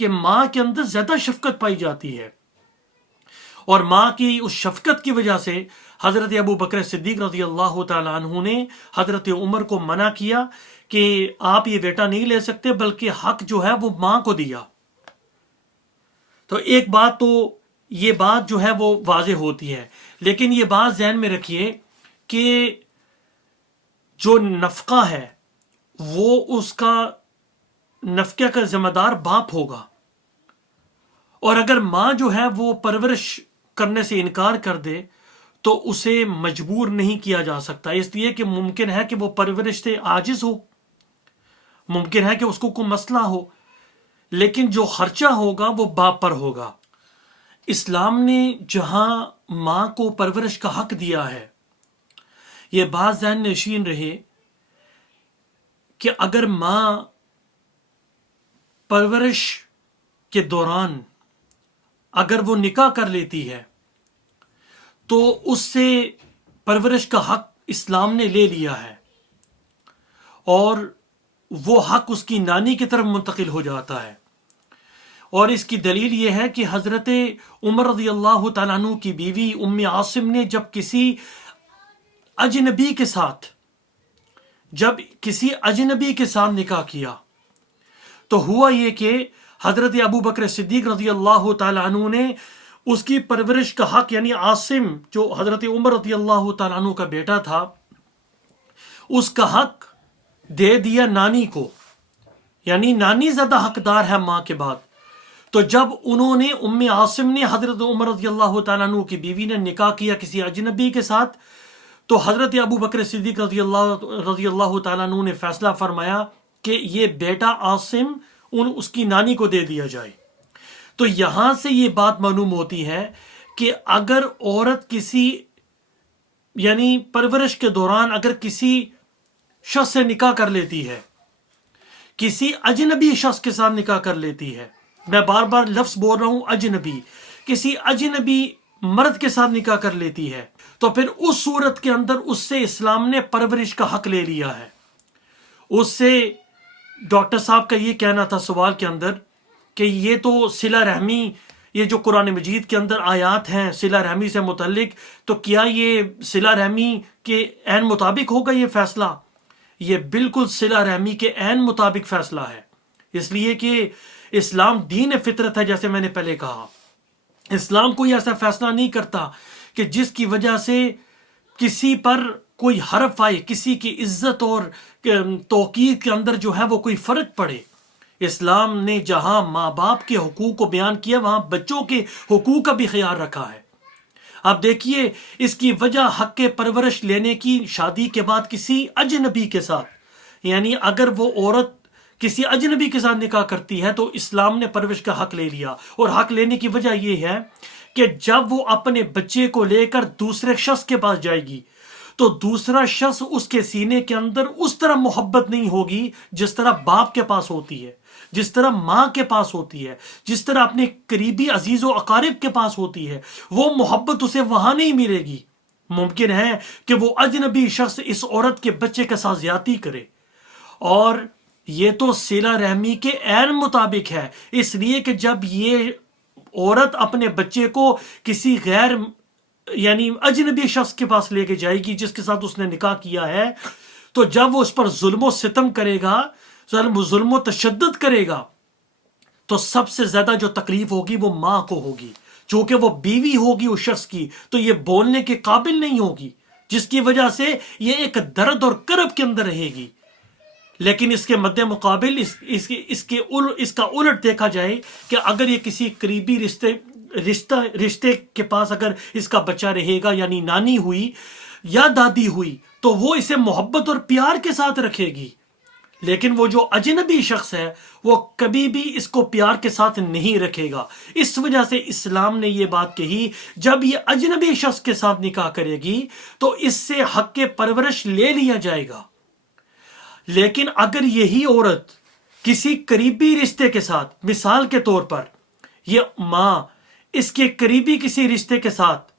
کہ ماں کے اندر زیادہ شفقت پائی جاتی ہے، اور ماں کی اس شفقت کی وجہ سے حضرت ابو بکر صدیق رضی اللہ تعالیٰ عنہ نے حضرت عمر کو منع کیا کہ آپ یہ بیٹا نہیں لے سکتے، بلکہ حق جو ہے وہ ماں کو دیا۔ تو ایک بات تو یہ بات جو ہے وہ واضح ہوتی ہے، لیکن یہ بات ذہن میں رکھیے کہ جو نفقہ ہے وہ اس کا نفقہ کا ذمہ دار باپ ہوگا، اور اگر ماں جو ہے وہ پرورش کرنے سے انکار کر دے تو اسے مجبور نہیں کیا جا سکتا، اس لیے کہ ممکن ہے کہ وہ پرورش سے عاجز ہو، ممکن ہے کہ اس کو کوئی مسئلہ ہو، لیکن جو خرچہ ہوگا وہ باپ پر ہوگا۔ اسلام نے جہاں ماں کو پرورش کا حق دیا ہے، یہ بات ذہن نشین رہے کہ اگر ماں پرورش کے دوران اگر وہ نکاح کر لیتی ہے تو اس سے پرورش کا حق اسلام نے لے لیا ہے، اور وہ حق اس کی نانی کی طرف منتقل ہو جاتا ہے۔ اور اس کی دلیل یہ ہے کہ حضرت عمر رضی اللہ تعالیٰ عنہ کی بیوی ام عاصم نے جب کسی اجنبی کے ساتھ نکاح کیا تو ہوا یہ کہ حضرت ابو بکر صدیق رضی اللہ تعالیٰ عنہ نے اس کی پرورش کا حق، یعنی عاصم جو حضرت عمر رضی اللہ تعالیٰ عنہ کا بیٹا تھا، اس کا حق دے دیا نانی کو، یعنی نانی زیادہ حقدار ہے ماں کے بعد۔ تو جب انہوں نے ام عاصم نے حضرت عمر رضی اللہ تعالیٰ عنہ کی بیوی نے نکاح کیا کسی اجنبی کے ساتھ، تو حضرت ابو بکر صدیق رضی اللہ تعالیٰ عنہ نے فیصلہ فرمایا کہ یہ بیٹا عاصم اس کی نانی کو دے دیا جائے۔ تو یہاں سے یہ بات معلوم ہوتی ہے کہ اگر عورت کسی یعنی پرورش کے دوران اگر کسی شخص سے نکاح کر لیتی ہے، کسی اجنبی شخص کے ساتھ نکاح کر لیتی ہے، میں بار بار لفظ بول رہا ہوں اجنبی، کسی اجنبی مرد کے ساتھ نکاح کر لیتی ہے، تو پھر اس صورت کے اندر اس سے اسلام نے پرورش کا حق لے لیا ہے۔ اس سے ڈاکٹر صاحب کا یہ کہنا تھا سوال کے اندر کہ یہ تو صلہ رحمی، یہ جو قرآن مجید کے اندر آیات ہیں صلہ رحمی سے متعلق، تو کیا یہ صلہ رحمی کے عین مطابق ہوگا یہ فیصلہ؟ یہ بالکل صلہ رحمی کے عین مطابق فیصلہ ہے، اس لیے کہ اسلام دین فطرت ہے۔ جیسے میں نے پہلے کہا، اسلام کوئی ایسا فیصلہ نہیں کرتا کہ جس کی وجہ سے کسی پر کوئی حرف آئے، کسی کی عزت اور توقیر کے اندر جو ہے وہ کوئی فرق پڑے۔ اسلام نے جہاں ماں باپ کے حقوق کو بیان کیا، وہاں بچوں کے حقوق کا بھی خیال رکھا ہے۔ اب دیکھیے اس کی وجہ حق پرورش لینے کی، شادی کے بعد کسی اجنبی کے ساتھ، یعنی اگر وہ عورت کسی اجنبی کے ساتھ نکاح کرتی ہے تو اسلام نے پرورش کا حق لے لیا، اور حق لینے کی وجہ یہ ہے کہ جب وہ اپنے بچے کو لے کر دوسرے شخص کے پاس جائے گی تو دوسرا شخص اس کے سینے کے اندر اس طرح محبت نہیں ہوگی جس طرح باپ کے پاس ہوتی ہے، جس طرح ماں کے پاس ہوتی ہے، جس طرح اپنے قریبی عزیز و اقارب کے پاس ہوتی ہے۔ وہ محبت اسے وہاں نہیں ملے گی۔ ممکن ہے کہ وہ اجنبی شخص اس عورت کے بچے کے ساتھ زیادتی کرے، اور یہ تو صلہ رحمی کے عین مطابق ہے، اس لیے کہ جب یہ عورت اپنے بچے کو کسی غیر یعنی اجنبی شخص کے پاس لے کے جائے گی جس کے ساتھ اس نے نکاح کیا ہے، تو جب وہ اس پر ظلم و ستم کرے گا، ظلم و تشدد کرے گا، تو سب سے زیادہ جو تکلیف ہوگی وہ ماں کو ہوگی، چونکہ وہ بیوی ہوگی اس شخص کی، تو یہ بولنے کے قابل نہیں ہوگی، جس کی وجہ سے یہ ایک درد اور کرب کے اندر رہے گی۔ لیکن اس کے مد مقابل اس کا الٹ دیکھا جائے کہ اگر یہ کسی قریبی رشتے کے پاس اگر اس کا بچہ رہے گا، یعنی نانی ہوئی یا دادی ہوئی، تو وہ اسے محبت اور پیار کے ساتھ رکھے گی۔ لیکن وہ جو اجنبی شخص ہے وہ کبھی بھی اس کو پیار کے ساتھ نہیں رکھے گا۔ اس وجہ سے اسلام نے یہ بات کہی، جب یہ اجنبی شخص کے ساتھ نکاح کرے گی تو اس سے حق پرورش لے لیا جائے گا۔ لیکن اگر یہی عورت کسی قریبی رشتے کے ساتھ، مثال کے طور پر یہ ماں اس کے قریبی کسی رشتے کے ساتھ،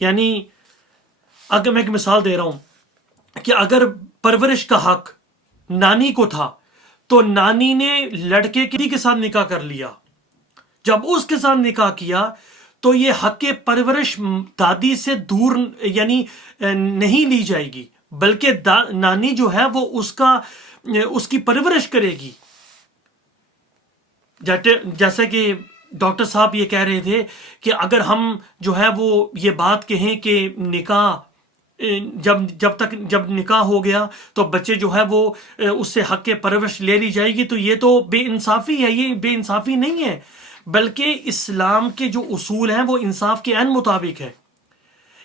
یعنی اگر میں ایک مثال دے رہا ہوں کہ اگر پرورش کا حق نانی کو تھا تو نانی نے لڑکے کے ساتھ نکاح کر لیا. جب اس کے ساتھ نکاح کیا تو یہ حق پرورش دادی سے دور یعنی نہیں لی جائے گی، بلکہ نانی جو ہے وہ اس کی پرورش کرے گی. جیسے کہ ڈاکٹر صاحب یہ کہہ رہے تھے کہ اگر ہم جو ہے وہ یہ بات کہیں کہ نکاح جب نکاح ہو گیا تو بچے جو ہے وہ اس سے حق پرورش لے لی جائے گی، تو یہ تو بے انصافی ہے. یہ بے انصافی نہیں ہے، بلکہ اسلام کے جو اصول ہیں وہ انصاف کے عین مطابق ہے.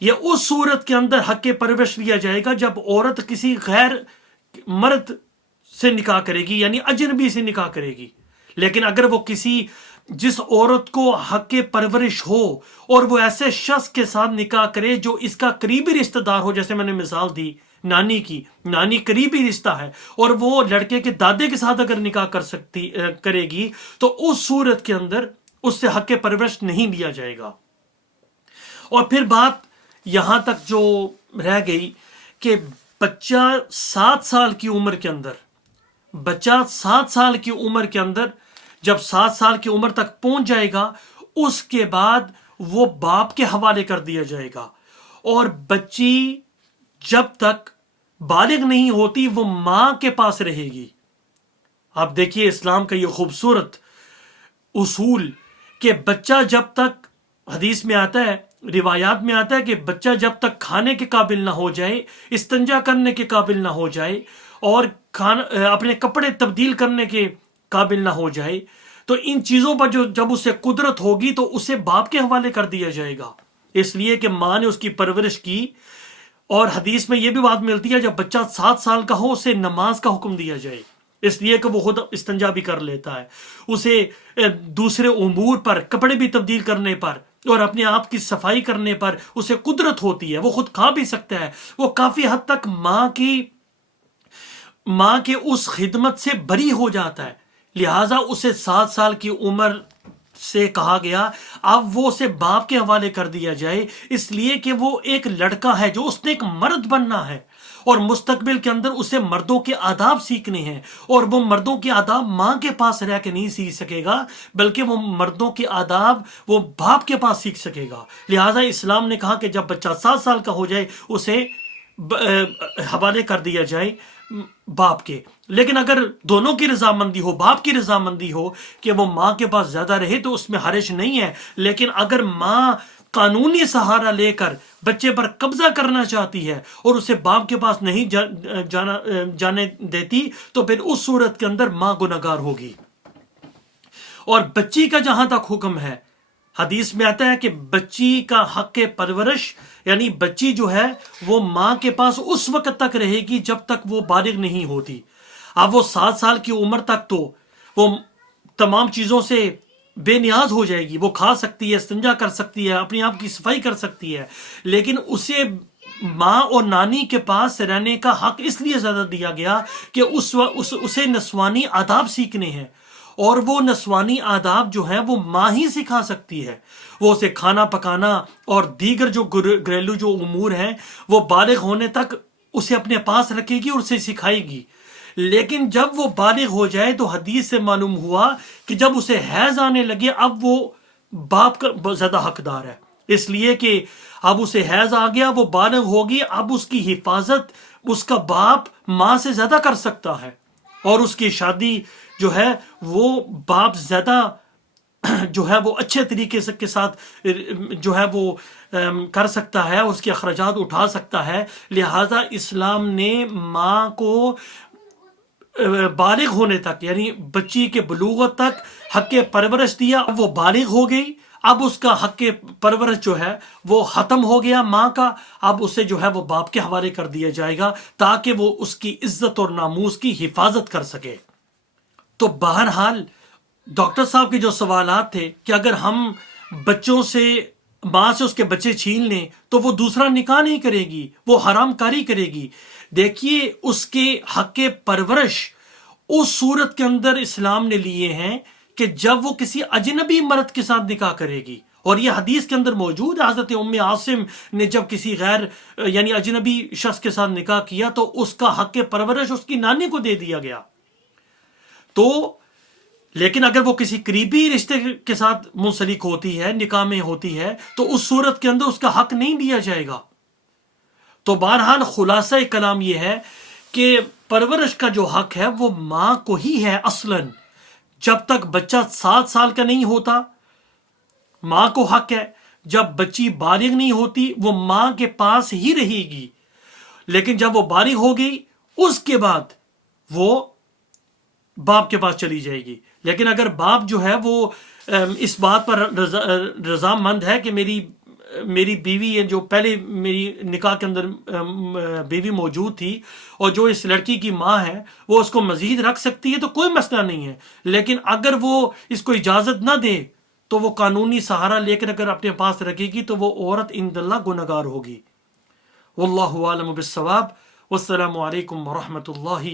یہ اس صورت کے اندر حق پرورش لیا جائے گا جب عورت کسی غیر مرد سے نکاح کرے گی، یعنی اجنبی سے نکاح کرے گی. لیکن اگر وہ جس عورت کو حق پرورش ہو اور وہ ایسے شخص کے ساتھ نکاح کرے جو اس کا قریبی رشتہ دار ہو، جیسے میں نے مثال دی نانی کی، نانی قریبی رشتہ ہے، اور وہ لڑکے کے دادے کے ساتھ اگر نکاح کرے گی تو اس صورت کے اندر اس سے حق پرورش نہیں لیا جائے گا. اور پھر بات یہاں تک جو رہ گئی کہ بچہ 7 سال کی عمر کے اندر جب 7 سال کی عمر تک پہنچ جائے گا، اس کے بعد وہ باپ کے حوالے کر دیا جائے گا. اور بچی جب تک بالغ نہیں ہوتی وہ ماں کے پاس رہے گی. آپ دیکھیے اسلام کا یہ خوبصورت اصول کہ بچہ جب تک، حدیث میں آتا ہے، روایات میں آتا ہے کہ بچہ جب تک کھانے کے قابل نہ ہو جائے، استنجا کرنے کے قابل نہ ہو جائے، اور اپنے کپڑے تبدیل کرنے کے قابل نہ ہو جائے، تو ان چیزوں پر جب اسے قدرت ہوگی تو اسے باپ کے حوالے کر دیا جائے گا، اس لیے کہ ماں نے اس کی پرورش کی. اور حدیث میں یہ بھی بات ملتی ہے جب بچہ 7 سال کا ہو اسے نماز کا حکم دیا جائے، اس لیے کہ وہ خود استنجا بھی کر لیتا ہے. اسے دوسرے امور پر، کپڑے بھی تبدیل کرنے پر اور اپنے آپ کی صفائی کرنے پر اسے قدرت ہوتی ہے، وہ خود کھا بھی سکتا ہے. وہ کافی حد تک ماں کے اس خدمت سے بری ہو جاتا ہے. لہٰذا اسے 7 سال کی عمر سے کہا گیا اب وہ اسے باپ کے حوالے کر دیا جائے، اس لیے کہ وہ ایک لڑکا ہے جو اس نے ایک مرد بننا ہے، اور مستقبل کے اندر اسے مردوں کے آداب سیکھنے ہیں، اور وہ مردوں کے آداب ماں کے پاس رہ کے نہیں سیکھ سکے گا، بلکہ وہ مردوں کے آداب وہ باپ کے پاس سیکھ سکے گا. لہٰذا اسلام نے کہا کہ جب بچہ 7 سال کا ہو جائے اسے حوالے کر دیا جائے باپ کے. لیکن اگر دونوں کی رضامندی ہو، باپ کی رضامندی ہو کہ وہ ماں کے پاس زیادہ رہے تو اس میں حرج نہیں ہے. لیکن اگر ماں قانونی سہارا لے کر بچے پر قبضہ کرنا چاہتی ہے اور اسے باپ کے پاس نہیں جانے دیتی تو پھر اس صورت کے اندر ماں گنہگار ہوگی. اور بچی کا جہاں تک حکم ہے، حدیث میں آتا ہے کہ بچی کا حق پرورش، یعنی بچی جو ہے وہ ماں کے پاس اس وقت تک رہے گی جب تک وہ بالغ نہیں ہوتی. اب وہ 7 سال کی عمر تک تو وہ تمام چیزوں سے بے نیاز ہو جائے گی، وہ کھا سکتی ہے، استنجا کر سکتی ہے، اپنی آپ کی صفائی کر سکتی ہے، لیکن اسے ماں اور نانی کے پاس رہنے کا حق اس لیے زیادہ دیا گیا کہ اسے نسوانی آداب سیکھنے ہیں، اور وہ نسوانی آداب جو ہیں وہ ماں ہی سکھا سکتی ہے. وہ اسے کھانا پکانا اور دیگر جو گھریلو جو امور ہیں وہ بالغ ہونے تک اسے اپنے پاس رکھے گی اور اسے سکھائے گی. لیکن جب وہ بالغ ہو جائے تو حدیث سے معلوم ہوا کہ جب اسے حیض آنے لگے اب وہ باپ کا زیادہ حقدار ہے، اس لیے کہ اب اسے حیض آ گیا، وہ بالغ ہوگی، اب اس کی حفاظت اس کا باپ ماں سے زیادہ کر سکتا ہے، اور اس کی شادی جو ہے وہ باپ زیادہ جو ہے وہ اچھے طریقے سے کے ساتھ جو ہے وہ کر سکتا ہے، اس کے اخراجات اٹھا سکتا ہے. لہذا اسلام نے ماں کو بالغ ہونے تک، یعنی بچی کے بلوغت تک حق پرورش دیا. اب وہ بالغ ہو گئی، اب اس کا حق پرورش جو ہے وہ ختم ہو گیا ماں کا، اب اسے جو ہے وہ باپ کے حوالے کر دیا جائے گا تاکہ وہ اس کی عزت اور ناموس کی حفاظت کر سکے. تو بہرحال ڈاکٹر صاحب کے جو سوالات تھے کہ اگر ہم بچوں سے، ماں سے اس کے بچے چھین لیں تو وہ دوسرا نکاح نہیں کرے گی، وہ حرام کاری کرے گی. دیکھیے اس کے حق پرورش اس صورت کے اندر اسلام نے لیے ہیں کہ جب وہ کسی اجنبی مرد کے ساتھ نکاح کرے گی، اور یہ حدیث کے اندر موجود ہے. حضرت ام عاصم نے جب کسی غیر یعنی اجنبی شخص کے ساتھ نکاح کیا تو اس کا حق پرورش اس کی نانی کو دے دیا گیا. تو لیکن اگر وہ کسی قریبی رشتے کے ساتھ منسلک ہوتی ہے، نکاح میں ہوتی ہے، تو اس صورت کے اندر اس کا حق نہیں دیا جائے گا۔ تو بہرحال خلاصہ کلام یہ ہے کہ پرورش کا جو حق ہے وہ ماں کو ہی ہے اصلاً۔ جب تک بچہ 7 سال کا نہیں ہوتا ماں کو حق ہے، جب بچی بالغ نہیں ہوتی وہ ماں کے پاس ہی رہے گی، لیکن جب وہ بالغ ہو گئی اس کے بعد وہ باپ کے پاس چلی جائے گی۔ لیکن اگر باپ جو ہے وہ اس بات پر رضامند ہے کہ میری بیوی ہے، جو پہلے میری نکاح کے اندر بیوی موجود تھی اور جو اس لڑکی کی ماں ہے وہ اس کو مزید رکھ سکتی ہے، تو کوئی مسئلہ نہیں ہے۔ لیکن اگر وہ اس کو اجازت نہ دے تو وہ قانونی سہارا لے کر اگر اپنے پاس رکھے گی تو وہ عورت عند اللہ گنہگار ہوگی۔ واللہ عالم بالصواب۔ والسلام علیکم ورحمۃ اللہ